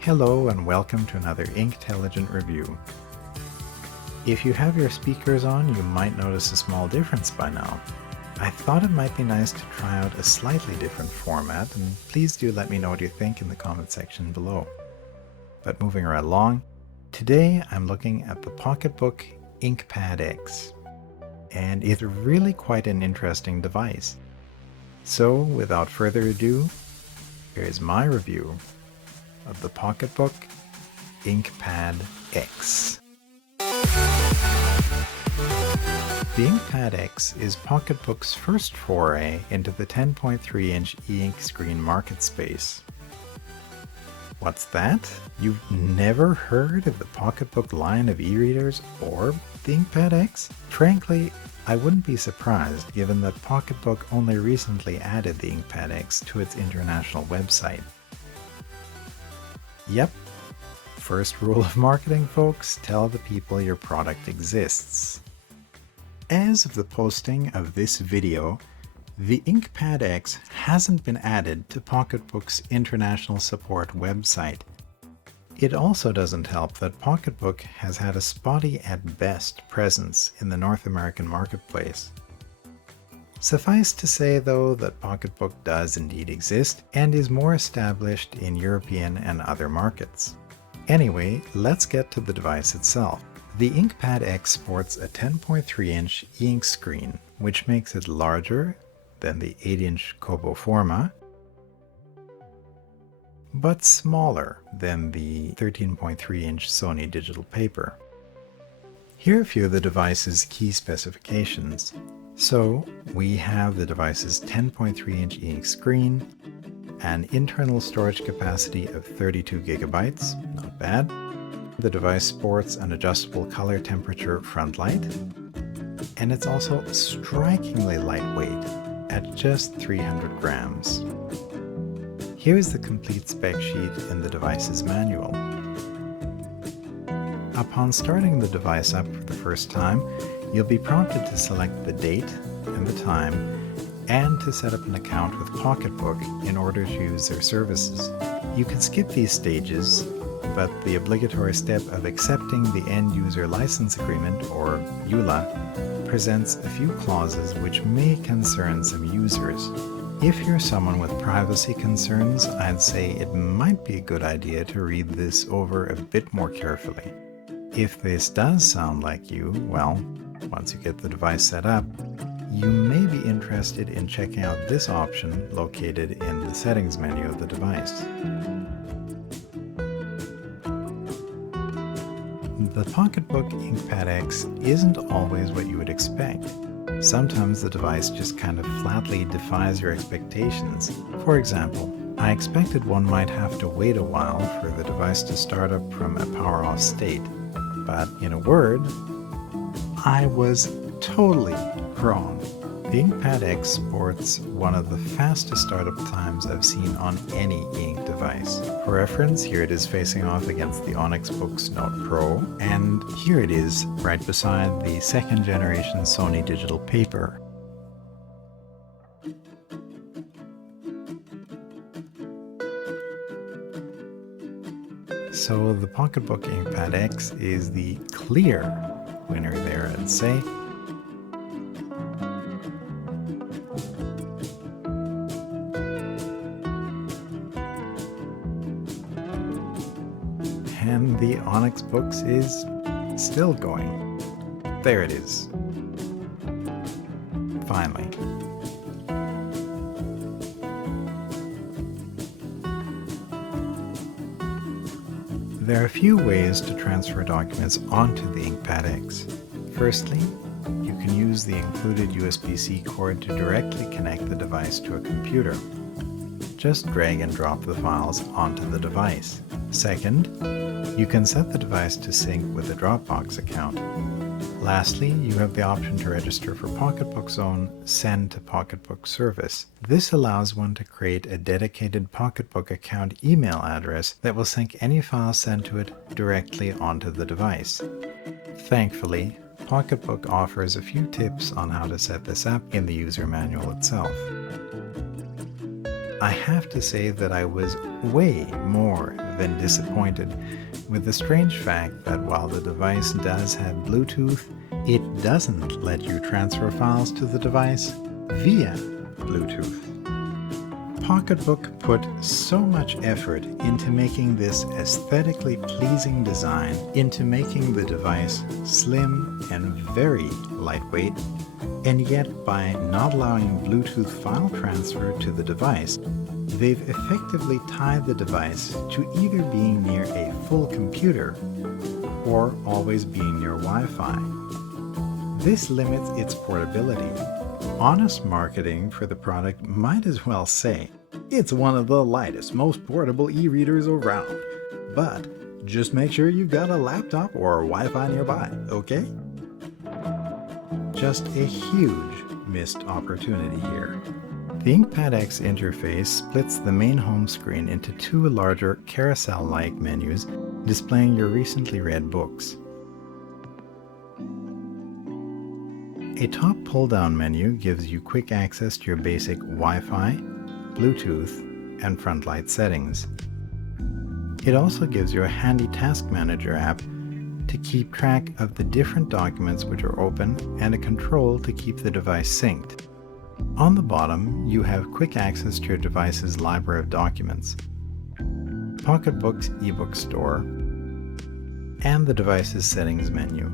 Hello and welcome to another Inktelligent review. If you have your speakers on, you might notice a small difference by now. I thought it might be nice to try out a slightly different format, and please do let me know what you think in the comment section below. But moving right along, today I'm looking at the Pocketbook Inkpad X, and it's really quite an interesting device. So without further ado, here is my review of the Pocketbook Inkpad X. The Inkpad X is Pocketbook's first foray into the 10.3-inch e-ink screen market space. What's that? You've never heard of the Pocketbook line of e-readers or the Inkpad X? Frankly, I wouldn't be surprised given that Pocketbook only recently added the Inkpad X to its international website. Yep, first rule of marketing, folks, tell the people your product exists. As of the posting of this video, the Inkpad X hasn't been added to Pocketbook's international support website. It also doesn't help that Pocketbook has had a spotty at best presence in the North American marketplace. Suffice to say though that Pocketbook does indeed exist and is more established in European and other markets. Anyway, let's get to the device itself. The Inkpad X sports a 10.3-inch e-ink screen, which makes it larger than the 8-inch Kobo Forma, but smaller than the 13.3-inch Sony digital paper. Here are a few of the device's key specifications. So we have the device's 10.3-inch e-ink screen, an internal storage capacity of 32 gigabytes, not bad. The device sports an adjustable color temperature front light, and it's also strikingly lightweight at just 300 grams. Here's the complete spec sheet in the device's manual. Upon starting the device up for the first time, you'll be prompted to select the date and the time and to set up an account with Pocketbook in order to use their services. You can skip these stages, but the obligatory step of accepting the End User License Agreement, or EULA, presents a few clauses which may concern some users. If you're someone with privacy concerns, I'd say it might be a good idea to read this over a bit more carefully. If this does sound like you, well, once you get the device set up, you may be interested in checking out this option located in the settings menu of the device. The Pocketbook Inkpad X isn't always what you would expect. Sometimes the device just kind of flatly defies your expectations. For example, I expected one might have to wait a while for the device to start up from a power-off state. But in a word, I was totally wrong. The Inkpad X sports one of the fastest startup times I've seen on any ink device. For reference, here it is facing off against the Onyx Books Note Pro, and here it is right beside the second generation Sony digital paper. So the Pocketbook Inkpad X is the clear winner there, I'd say. And the Onyx Books is still going. There it is. Finally. There are a few ways to transfer documents onto the Inkpad X. Firstly, you can use the included USB-C cord to directly connect the device to a computer. Just drag and drop the files onto the device. Second, you can set the device to sync with a Dropbox account. Lastly, you have the option to register for Pocketbook's own Send to Pocketbook service. This allows one to create a dedicated Pocketbook account email address that will sync any files sent to it directly onto the device. Thankfully, Pocketbook offers a few tips on how to set this up in the user manual itself. I have to say that I was way more than disappointed with the strange fact that while the device does have Bluetooth, it doesn't let you transfer files to the device via Bluetooth. Pocketbook put so much effort into making this aesthetically pleasing design, into making the device slim and very lightweight, and yet by not allowing Bluetooth file transfer to the device, they've effectively tied the device to either being near a full computer or always being near Wi-Fi. This limits its portability. Honest marketing for the product might as well say, it's one of the lightest, most portable e-readers around, but just make sure you've got a laptop or Wi-Fi nearby, okay? Just a huge missed opportunity here. The Inkpad X interface splits the main home screen into two larger carousel-like menus displaying your recently read books. A top pull-down menu gives you quick access to your basic Wi-Fi, Bluetooth, and front light settings. It also gives you a handy Task Manager app to keep track of the different documents which are open and a control to keep the device synced. On the bottom, you have quick access to your device's library of documents, Pocketbook's ebook store, and the device's settings menu.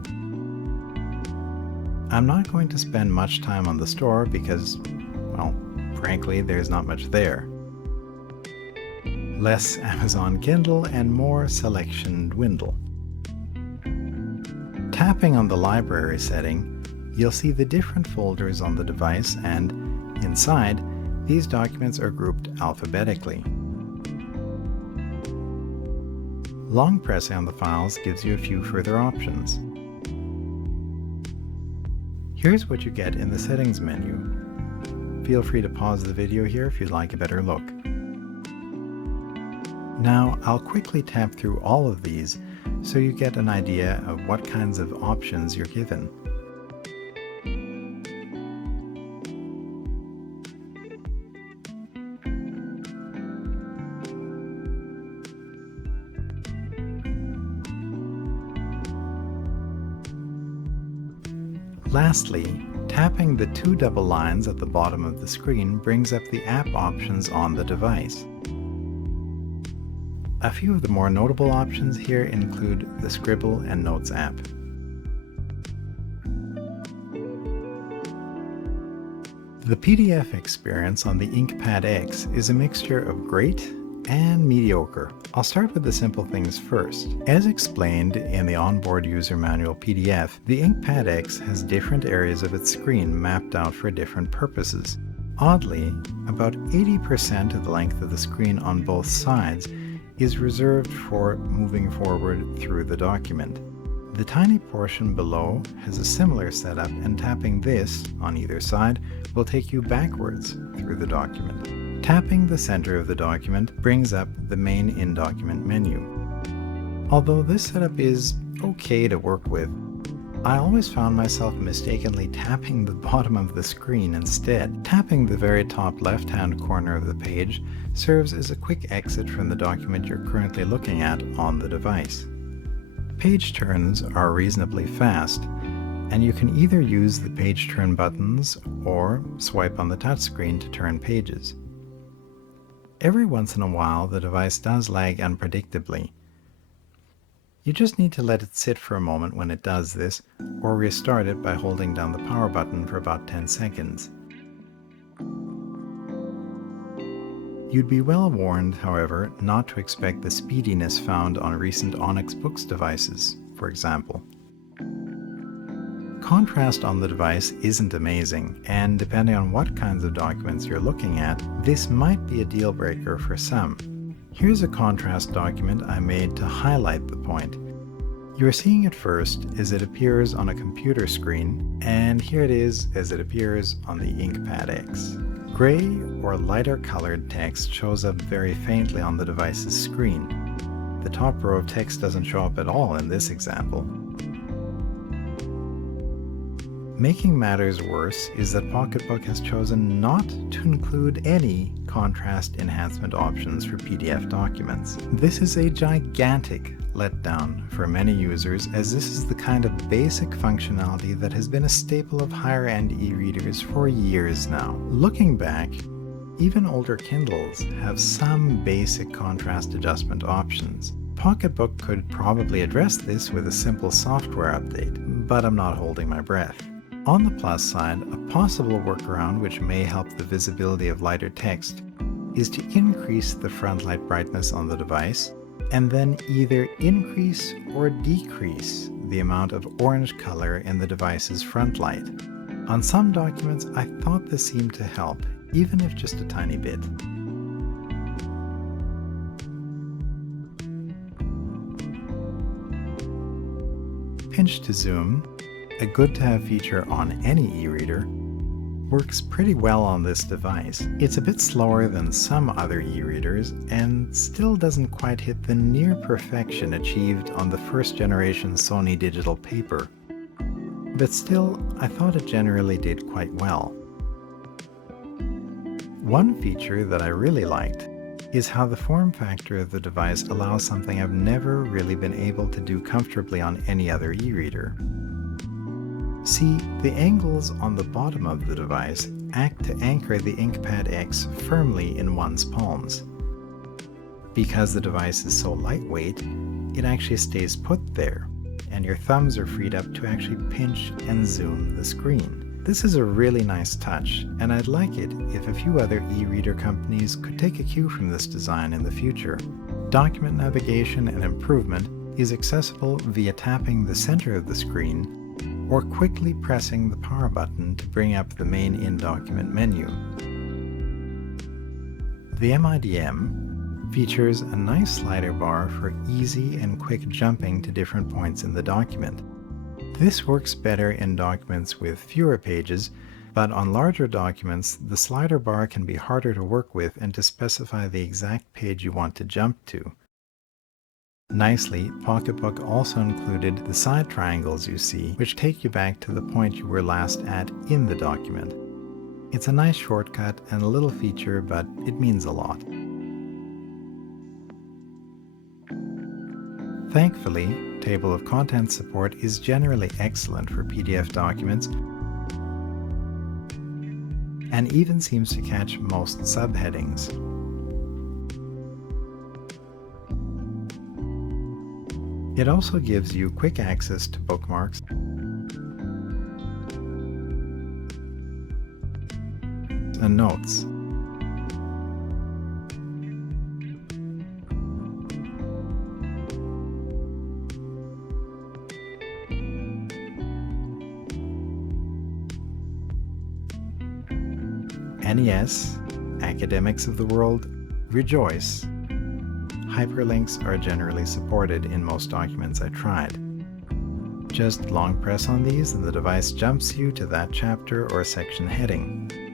I'm not going to spend much time on the store because, well, frankly, there's not much there. Less Amazon Kindle and more selection dwindle. Tapping on the library setting, you'll see the different folders on the device, and inside, these documents are grouped alphabetically. Long pressing on the files gives you a few further options. Here's what you get in the settings menu. Feel free to pause the video here if you'd like a better look. Now, I'll quickly tap through all of these so you get an idea of what kinds of options you're given. Lastly, tapping the two double lines at the bottom of the screen brings up the app options on the device. A few of the more notable options here include the Scribble and Notes app. The PDF experience on the Inkpad X is a mixture of great and mediocre. I'll start with the simple things first. As explained in the onboard user manual PDF, the Inkpad X has different areas of its screen mapped out for different purposes. Oddly, about 80% of the length of the screen on both sides is reserved for moving forward through the document. The tiny portion below has a similar setup, and tapping this on either side will take you backwards through the document. Tapping the center of the document brings up the main in-document menu. Although this setup is okay to work with, I always found myself mistakenly tapping the bottom of the screen instead. Tapping the very top left-hand corner of the page serves as a quick exit from the document you're currently looking at on the device. Page turns are reasonably fast, and you can either use the page turn buttons or swipe on the touchscreen to turn pages. Every once in a while, the device does lag unpredictably. You just need to let it sit for a moment when it does this, or restart it by holding down the power button for about 10 seconds. You'd be well warned, however, not to expect the speediness found on recent Onyx Books devices, for example. Contrast on the device isn't amazing, and depending on what kinds of documents you're looking at, this might be a deal breaker for some. Here's a contrast document I made to highlight the point. You're seeing it first as it appears on a computer screen, and here it is as it appears on the Inkpad X. Gray or lighter colored text shows up very faintly on the device's screen. The top row of text doesn't show up at all in this example. Making matters worse is that Pocketbook has chosen not to include any contrast enhancement options for PDF documents. This is a gigantic letdown for many users, as this is the kind of basic functionality that has been a staple of higher-end e-readers for years now. Looking back, even older Kindles have some basic contrast adjustment options. Pocketbook could probably address this with a simple software update, but I'm not holding my breath. On the plus side, a possible workaround which may help the visibility of lighter text is to increase the front light brightness on the device and then either increase or decrease the amount of orange color in the device's front light. On some documents, I thought this seemed to help, even if just a tiny bit. Pinch to zoom, a good-to-have feature on any e-reader, works pretty well on this device. It's a bit slower than some other e-readers and still doesn't quite hit the near perfection achieved on the first generation Sony digital paper. But still, I thought it generally did quite well. One feature that I really liked is how the form factor of the device allows something I've never really been able to do comfortably on any other e-reader. See, the angles on the bottom of the device act to anchor the Inkpad X firmly in one's palms. Because the device is so lightweight, it actually stays put there, and your thumbs are freed up to actually pinch and zoom the screen. This is a really nice touch, and I'd like it if a few other e-reader companies could take a cue from this design in the future. Document navigation and improvement is accessible via tapping the center of the screen or quickly pressing the power button to bring up the main in-document menu. The MIDM features a nice slider bar for easy and quick jumping to different points in the document. This works better in documents with fewer pages, but on larger documents, the slider bar can be harder to work with and to specify the exact page you want to jump to. Nicely, Pocketbook also included the side triangles you see, which take you back to the point you were last at in the document. It's a nice shortcut and a little feature, but it means a lot. Thankfully, table of contents support is generally excellent for PDF documents and even seems to catch most subheadings. It also gives you quick access to bookmarks and notes. NES, academics of the world, rejoice. Hyperlinks are generally supported in most documents I tried. Just long press on these and the device jumps you to that chapter or section heading.